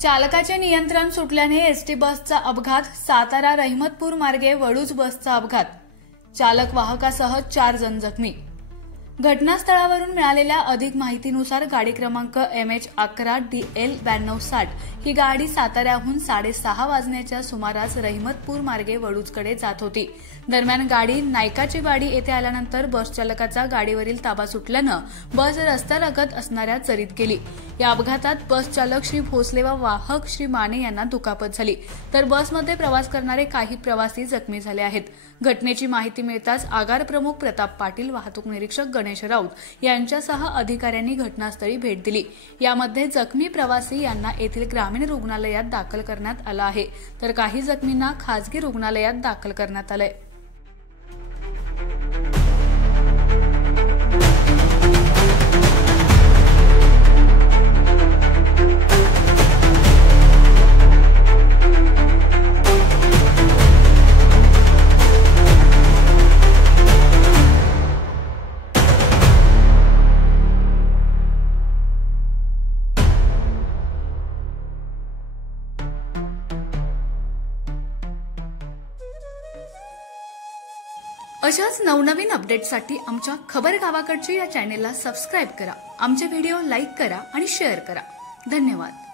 चालकाचे नियंत्रण सुटल्याने एसटी बसचा अपघात। सातारा रहमतपूर मार्गे वडूज बसचा अपघात। चालक वाहकासह 4 जण जखमी। घटनास्थळावरून मिळालेल्या अधिक माहितीनुसार गाडी क्रमांक MH11DL9260 ही गाडी साताऱ्याहून 6:30 वाजण्याच्या सुमारास रहमतपूर मार्गे वडूजकडे जात होती। दरम्यान गाडी नायकाची वाडी येथे आल्यानंतर बस चालकाचा गाडीवरील ताबा सुटल्यानं बस रस्त्यालगत असणाऱ्या चरीत गेली। या अपघातात बस चालक श्री भोसले व वाहक श्री माने यांना दुखापत झाली, तर बसमध्ये प्रवास करणारे काही प्रवासी जखमी झाले आहेत। घटनेची माहिती मिळताच आगार प्रमुख प्रताप पाटील, वाहतूक निरीक्षक गणेश राऊत यांच्यासह अधिकाऱ्यांनी घटनास्थळी भेट दिली। यामध्ये जखमी प्रवासी यांना येथील ग्रामीण रुग्णालयात दाखल करण्यात आलं आहे, तर काही जखमींना खासगी रुग्णालयात दाखल करण्यात आलंय। अशाच नवनवीन अपडेट्ससाठी आमच्या खबर गावाकडची या चॅनेलला सबस्क्राइब करा, आमचे व्हिडिओ लाईक करा आणि शेअर करा। धन्यवाद।